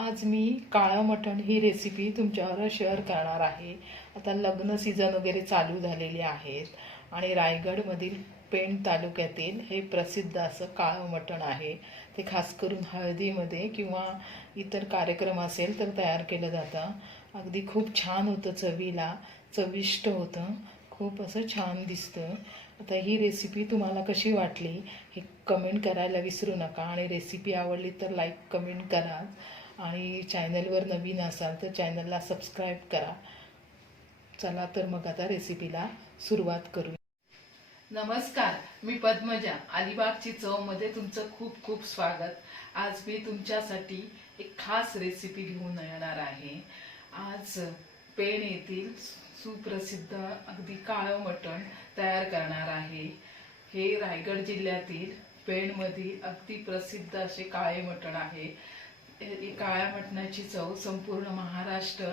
आज मी काळं मटण ही रेसिपी तुमच्यावर शेअर करणार आहे. आता लग्न सीझन वगैरे चालू झालेले आहेत आणि रायगडमधील पेण तालुक्यातील हे प्रसिद्ध असं काळं मटण आहे. ते खास करून हळदीमध्ये किंवा इतर कार्यक्रम असेल तर तयार केलं जातं. अगदी खूप छान होतं चवीला चविष्ट होतं. खूप असं छान दिसतं. आता ही रेसिपी तुम्हाला कशी वाटली हे कमेंट करायला विसरू नका आणि रेसिपी आवडली तर लाईक कमेंट करा. आणि चॅनलवर नवीन असाल तर चॅनलला सबस्क्राईब करा. चला तर मग आता रेसिपीला सुरुवात करू. नमस्कार मी पद्मजा. अलिबागची चवमध्ये तुमचं खूप खूप स्वागत. आज मी तुमच्यासाठी एक खास रेसिपी घेऊन येणार आहे. आज पेण येथील सुप्रसिद्ध अगदी काळं मटण तयार करणार आहे. हे रायगड जिल्ह्यातील पेणमधील अगदी प्रसिद्ध असे काळे मटण आहे. काळ्या मटणाची चव संपूर्ण महाराष्ट्र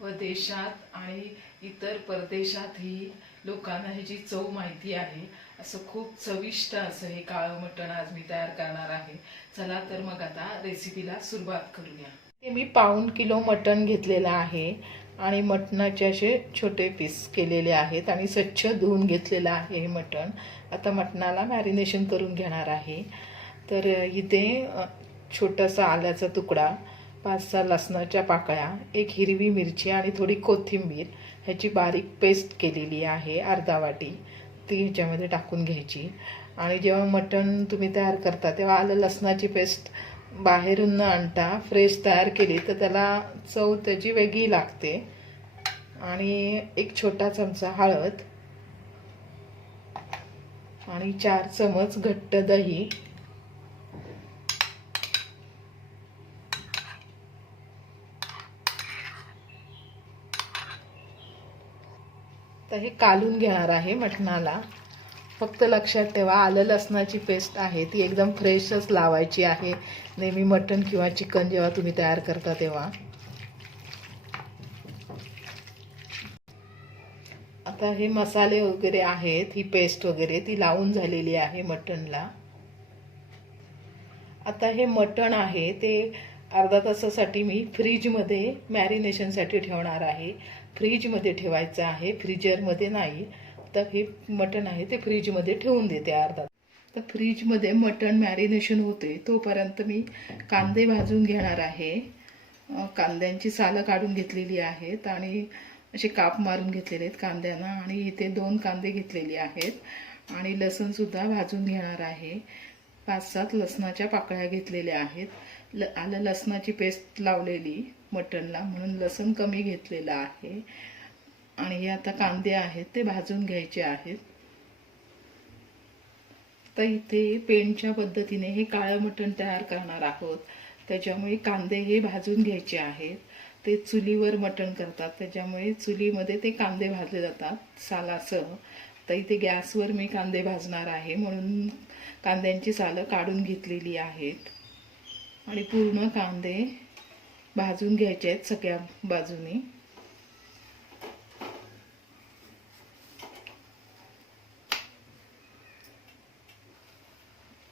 व देशात आणि इतर परदेशातही लोकांना ह्याची चव माहिती आहे. असं खूप चविष्ट असं हे काळं मटण आज मी तयार करणार आहे. चला तर मग आता रेसिपीला सुरुवात करूया. ते मी पाऊन किलो मटण घेतलेलं आहे आणि मटणाचे असे छोटे पीस केलेले आहेत आणि स्वच्छ धुवून घेतलेलं आहे हे मटण. आता मटणाला मॅरिनेशन करून घेणार आहे. तर इथे छोटासा आल्याचा तुकडा पाच सहा लसणाच्या पाकळ्या एक हिरवी मिरची आणि थोडी कोथिंबीर ह्याची बारीक पेस्ट केलेली आहे अर्धा वाटी. ती ह्याच्यामध्ये टाकून घ्यायची. आणि जेव्हा मटण तुम्ही तयार करता तेव्हा आलं लसणाची पेस्ट बाहेरून न आणता फ्रेश तयार केली तर त्याला चव त्याची वेगळी लागते. आणि एक छोटा चमचा हळद आणि चार चमच घट्ट दही. तर हे कालून घेणार आहे मटणाला. फक्त लक्षात ठेवा आलं लसणाची पेस्ट आहे ती एकदम फ्रेशच लावायची आहे. नेहमी मटण किंवा चिकन जेव्हा तुम्ही तयार करता तेव्हा. आता हे मसाले वगैरे आहेत ही पेस्ट वगैरे ती लावून झालेली आहे मटणला. आता हे मटण आहे ते अर्धा तासासाठी मी फ्रीजमध्ये मॅरिनेशनसाठी ठेवणार आहे. फ्रीजमध्ये ठेवायचं आहे फ्रीजरमध्ये नाही. तर हे मटण आहे ते फ्रीजमध्ये ठेवून देते अर्धा. तर फ्रीजमध्ये मटण मॅरिनेशन होते तोपर्यंत मी कांदे भाजून घेणार आहे. कांद्यांची सालं काढून घेतलेली आहेत आणि असे काप मारून घेतलेले आहेत कांद्यांना आणि इथे दोन कांदे घेतलेले आहेत. आणि लसूणसुद्धा भाजून घेणार आहे. पाच सात लसणाच्या पाकळ्या घेतलेल्या आहेत. ल आलं लसणाची पेस्ट लावलेली. मटणला म्हणून लसूण कमी घेतलेलं आहे. आणि हे आता कांदे आहेत ते भाजून घ्यायचे आहेत. तर इथे पेंटच्या पद्धतीने हे काळं मटण तयार करणार आहोत. त्याच्यामुळे कांदे हे भाजून घ्यायचे आहेत. ते चुलीवर मटण करतात त्याच्यामुळे चुलीमध्ये ते कांदे भाजले जातात सालासह. तर इथे गॅसवर मी कांदे भाजणार आहे म्हणून कांद्यांची सालं काढून घेतलेली आहेत. आणि पूर्ण कांदे भाजून घ्यायचे आहेत सगळ्या बाजूनी.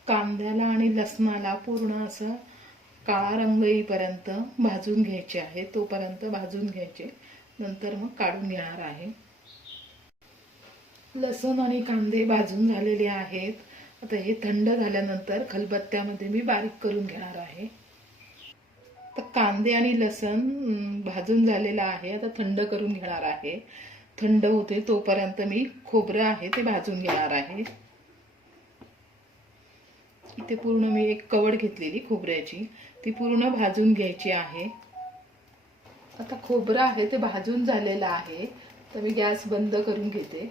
कांद्याला आणि लसणाला पूर्ण असं काळा रंग येईपर्यंत भाजून घ्यायचे आहे. तोपर्यंत भाजून घ्यायचे. नंतर मग काढून घेणार आहे. लसूण आणि कांदे भाजून झालेले आहेत. आता हे थंड झाल्यानंतर खलबत्त्यामध्ये मी बारीक करून घेणार आहे. तर कांदे आणि लसण भाजून झालेला आहे. आता थंड करून घेणार आहे. थंड होते तोपर्यंत मी खोबरं आहे ते भाजून घेणार आहे. इथे पूर्ण मी एक कवड घेतलेली खोबऱ्याची. ती पूर्ण भाजून घ्यायची आहे. आता खोबरं आहे ते भाजून झालेलं आहे. तर मी गॅस बंद करून घेते.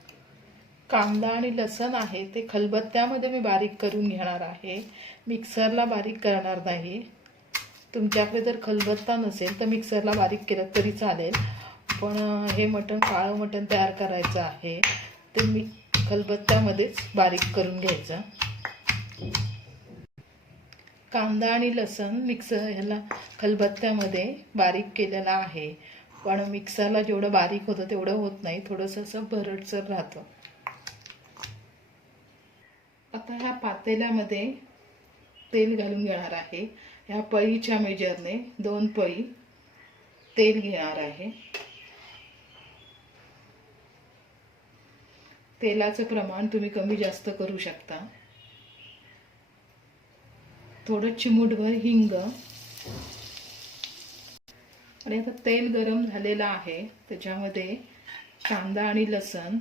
कांदा आणि लसण आहे ते खलबत्त्यामध्ये मी बारीक करून घेणार आहे. मिक्सरला बारीक करणार नाही. तुमच्याकडे जर खलबत्ता नसेल तर मिक्सरला बारीक केलं तरी चालेल. पण हे मटण काळं मटण तयार करायचं आहे. ते मी खलबत्त्यामध्येच बारीक करून घ्यायचं. कांदा आणि लसण मिक्सर ह्याला खलबत्त्यामध्ये बारीक केलेला आहे. पण मिक्सरला जेवढं बारीक होतं तेवढं होत नाही. थोडंसं असं भरडसर राहतं. आता ह्या पातेल्यामध्ये तेल घालून घेणार आहे. ह्या पळीच्या मेजरने दोन पळी तेल घेणार आहे. तेलाचं प्रमाण तुम्ही कमी जास्त करू शकता. थोडं चिमूटभर हिंग. आणि आता तेल गरम झालेलं आहे. त्याच्यामध्ये कांदा आणि लसण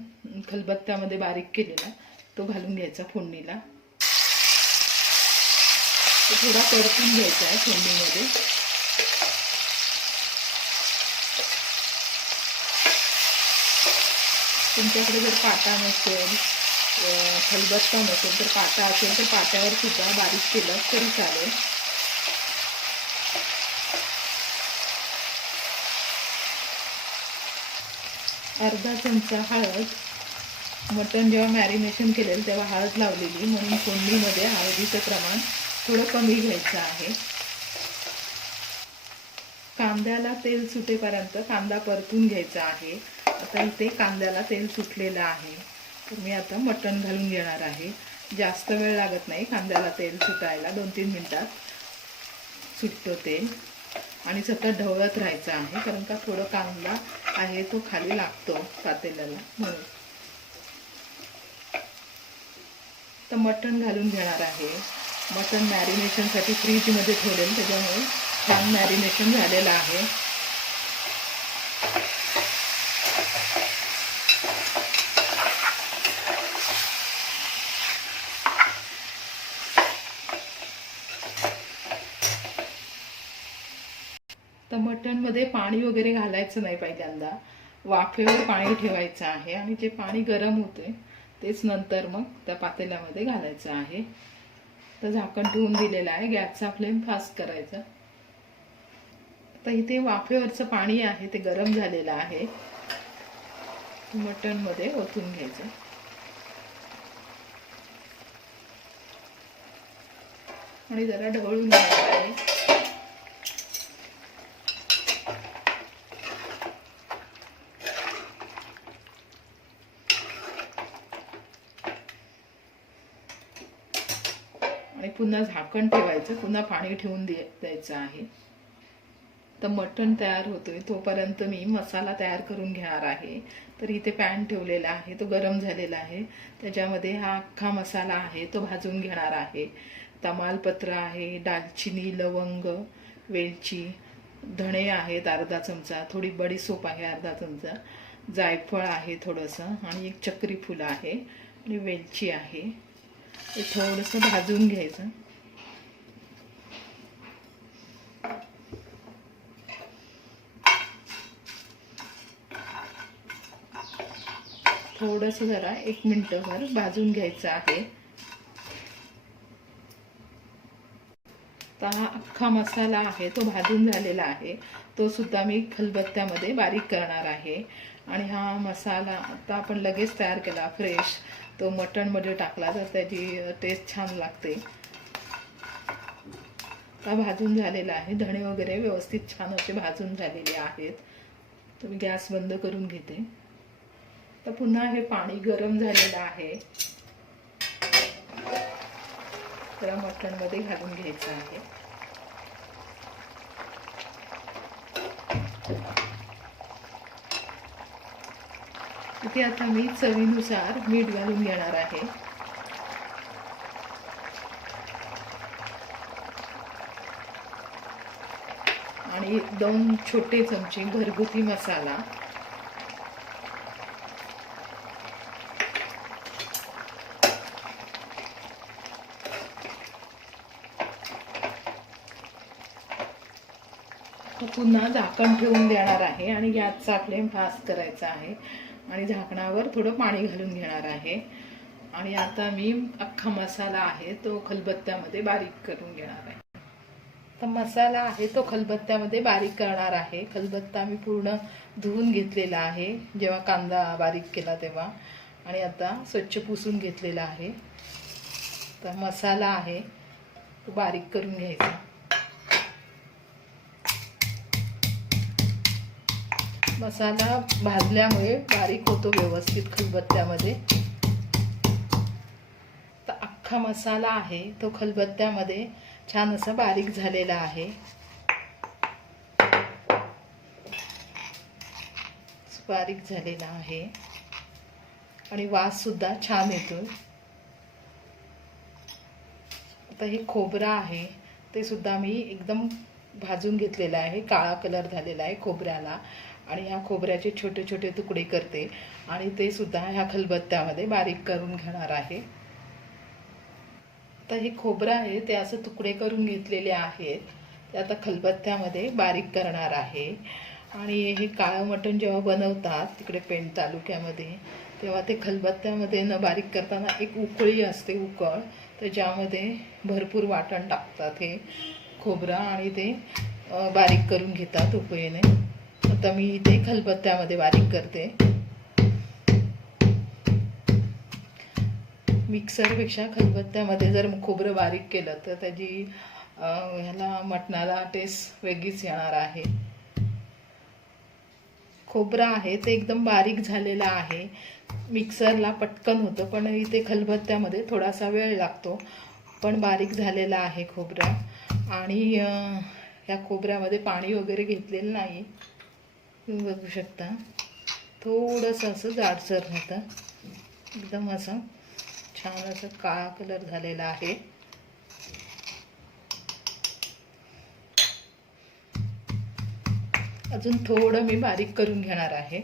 खलबत्त्यामध्ये बारीक केलेला तो घालून घ्यायचा फोडणीला. तो थोडा परतून घ्यायचा आहे फोडणीमध्ये. तुमच्याकडे जर पाटा नसेल अं, खलबत्ता नसेल तर पाटा असेल तर पाट्यावर सुद्धा बारीक केलं तरी चालेल. अर्धा चमचा हळद. मटण जेव्हा मॅरिनेशन केलेलं तेव्हा हळद लावलेली म्हणून फोडणीमध्ये हळदीचं प्रमाण थोडं कमी घ्यायचं आहे. कांद्याला तेल सुटेपर्यंत कांदा परतून घ्यायचा आहे. आता इथे कांद्याला तेल सुटलेलं आहे. तर मी आता मटण घालून घेणार आहे. जास्त वेळ लागत नाही कांद्याला तेल सुटायला. दोन तीन मिनटात सुटतो तेल. आणि सतत ढवळत राहायचं आहे कारण का थोडं कांदा आहे तो खाली लागतो पातेल्याला म्हणून. तर मटण घालून घेणार आहे. मटण मॅरिनेशनसाठी फ्रीजमध्ये ठेवलेलं त्याच्यामुळे छान मॅरिनेशन झालेलं आहे. तर मटणमध्ये पाणी वगैरे घालायचं नाही पहिल्यांदा वाफेवर पाणी ठेवायचं आहे आणि जे पाणी गरम होते तेच नंतर मग त्या पातेल्यामध्ये घालायचं आहे. तर झाकण ठेवून दिलेलं आहे. गॅसचा फ्लेम फास्ट करायचा. तर इथे वाफेवरचं पाणी आहे ते गरम झालेलं आहे. मटणमध्ये ओतून घ्यायचं. आणि जरा ढवळून घ्यायचं आहे. पुन्हा झाकण ठेवायचं पुन्हा पाणी ठेवून दे द्यायचं आहे. तर मटण तयार होतोय. तोपर्यंत मी मसाला तयार करून घेणार आहे. तर इथे पॅन ठेवलेला आहे. तो गरम झालेला आहे. त्याच्यामध्ये हा अख्खा मसाला आहे. तो भाजून घेणार आहे. तमालपत्र आहे दालचिनी लवंग वेलची धणे आहेत अर्धा चमचा थोडी बडीसोप आहे अर्धा चमचा जायफळ आहे थोडंसं आणि एक चक्री फुलं आहे आणि वेलची आहे. ते थोडंसं भाजून घ्यायचं. थोडंसं जरा एक मिनटंभर भाजून घ्यायचं आहे. तर हा अख्खा मसाला आहे तो भाजून झालेला आहे. तो सुद्धा मी खलबत्त्यामध्ये बारीक करणार आहे. आणि हा मसाला आता आपण लगेच तयार केला फ्रेश. तो मटणमध्ये टाकला तर त्याची टेस्ट छान लागते. का भाजून झालेला आहे. धणे वगैरे व्यवस्थित छान असे भाजून झालेले आहेत. तर मी गॅस बंद करून घेते. तर पुन्हा हे पाणी गरम झालेलं आहे. त्याला मटणमध्ये घालून घ्यायचं आहे. इथे आता मी चवीनुसार मीठ घालून घेणार आहे. आणि दोन छोटे चमचे घरगुती मसाला. पुन्हा झाकण ठेवून देणार आहे आणि गॅसचा फ्लेम फास्ट करायचा आहे. आणि झाकणावर थोडं पाणी घालून घेणार आहे. आणि आता मी अख्खा मसाला आहे तो खलबत्त्यामध्ये बारीक करून घेणार आहे. तर मसाला आहे तो खलबत्त्यामध्ये बारीक करणार आहे. खलबत्ता मी पूर्ण धुवून घेतलेला आहे. जेव्हा कांदा बारीक केला तेव्हा. आणि आता स्वच्छ पुसून घेतलेला आहे. तर मसाला आहे तो बारीक करून घ्यायचा. मसाला भाजल्यामुळे बारीक होतो व्यवस्थित खलबत्त्यामध्ये. तर अख्खा मसाला आहे तो खलबत्त्यामध्ये छान असा बारीक झालेला आहे. बारीक झालेला आहे. आणि वास सुद्धा छान येतो आता हे खोबरं आहे ते सुद्धा मी एकदम भाजून घेतलेलं आहे काळा कलर झालेला आहे खोबऱ्याला. आणि ह्या खोबऱ्याचे छोटे छोटे तुकडे करते. आणि ते सुद्धा ह्या खलबत्त्यामध्ये बारीक करून घेणार आहे. आता हे खोबरं आहे ते असं तुकडे करून घेतलेले आहेत. ते आता खलबत्त्यामध्ये बारीक करणार आहे. आणि हे काळं मटण जेव्हा बनवतात तिकडे पेण तालुक्यामध्ये तेव्हा ते खलबत्त्यामध्ये न बारीक करताना एक उकळी असते उकळ. तर ज्यामध्ये भरपूर वाटण टाकतात हे खोबरं आणि ते बारीक करून घेतात उकळीने. आता मी इथे खलबत्त्यामध्ये बारीक करते. मिक्सरपेक्षा खलबत्त्यामध्ये जर खोबरं बारीक केलं तर त्याची ह्याला मटणाला टेस्ट वेगळीच येणार आहे. खोबरं आहे ते एकदम बारीक झालेलं आहे. मिक्सरला पटकन होतं पण इथे खलबत्त्यामध्ये थोडासा वेळ लागतो. पण बारीक झालेला आहे खोबरं. आणि या ह्या खोबऱ्यामध्ये पाणी वगैरे घेतलेलं नाही. तुम्ही बघू शकता. थोडंसं असं जाडसर होतं. एकदम असं छान असं काळा कलर झालेला आहे. अजून थोडं मी बारीक करून घेणार आहे.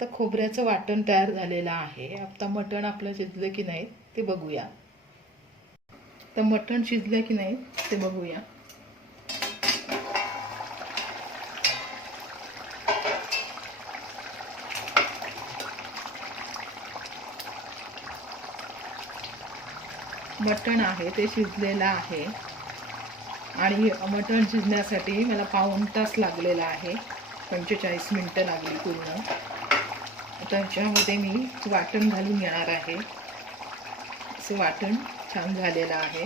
तर खोबऱ्याचं वाटण तयार झालेलं आहे. आता मटण आपलं शिजलं की नाही ते बघूया. तर मटण शिजलं की नाही ते बघूया. मटण आहे ते शिजलेलं आहे. आणि मटण शिजण्यासाठी मला पाऊण तास लागलेला आहे. पंचेचाळीस मिनटं लागली पूर्ण. त्याच्यामध्ये मी वाटण घालून येणार आहे. असं वाटण छान झालेलं आहे.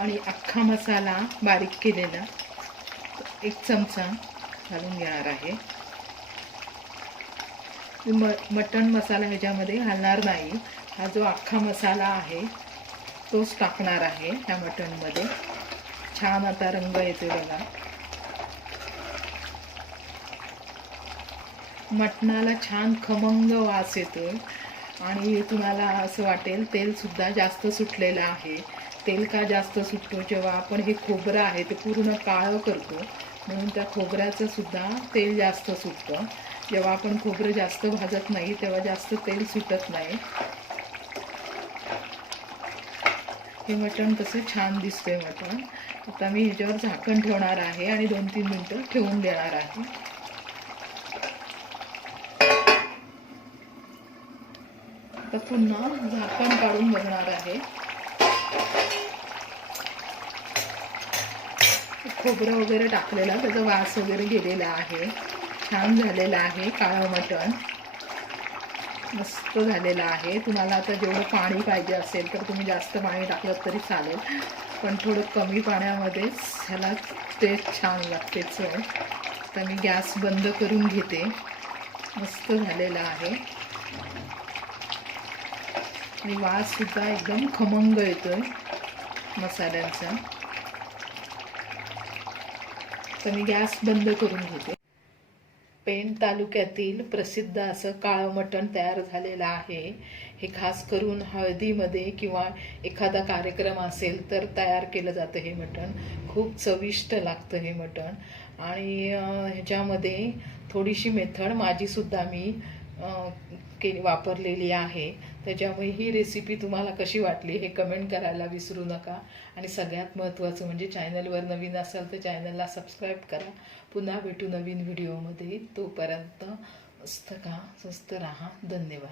आणि अख्खा मसाला बारीक केलेला. एक चमचा घालून घेणार आहे. मी म मटण मसाला ह्याच्यामध्ये घालणार नाही. हा जो अख्खा मसाला आहे तोच टाकणार आहे ह्या मटणमध्ये. छान आता रंग येतो बघा. मटणाला छान खमंग वास येतो आणि तुम्हाला असं वाटेल तेलसुद्धा जास्त सुटलेलं आहे. तेल का जास्त सुटतो जेव्हा आपण हे खोबरं आहे ते पूर्ण काळं करतो म्हणून त्या खोबऱ्याचं सुद्धा तेल जास्त सुटतं. जेव्हा आपण खोबरं जास्त भाजत नाही तेव्हा जास्त तेल सुटत नाही. हे मटण कसं छान दिसतंय मटण. आता मी ह्याच्यावर झाकण ठेवणार आहे आणि दोन तीन मिनटं ठेवून देणार आहे. आता पुन्हा झाकण काढून बघणार आहे. खोबरं वगैरे टाकलेला त्याचा वास वगैरे गेलेला आहे. छान झालेला आहे काळं मटण. मस्त झालेलं आहे. तुम्हाला आता जेवढं पाणी पाहिजे असेल तर तुम्ही जास्त पाणी टाकलं तरी चालेल. पण थोडं कमी पाण्यामध्येच ह्याला टेस्ट छान लागते चव. तर मी गॅस बंद करून घेते. मस्त झालेलं आहे. आणि वाससुद्धा एकदम खमंग येतोय मसाल्यांचा. तर मी गॅस बंद करून घेते. पेण तालुक्यातील प्रसिद्ध असं काळं मटण तयार झालेलं आहे. हे खास करून हळदीमध्ये किंवा एखादा कार्यक्रम असेल तर तयार केलं जातं हे मटण. खूप चविष्ट लागतं हे मटण. आणि ह्याच्यामध्ये थोडीशी मेथड माझीसुद्धा मी केली वापरलेली आहे. त्याच्यामुळे ही रेसिपी तुम्हाला कशी वाटली हे कमेंट करायला विसरू नका. आणि सगळ्यात महत्त्वाचं म्हणजे चॅनलवर नवीन असाल तर चॅनलला सबस्क्राईब करा. पुन्हा भेटू नवीन व्हिडिओमध्ये तोपर्यंत मस्त का स्वस्त राहा. धन्यवाद.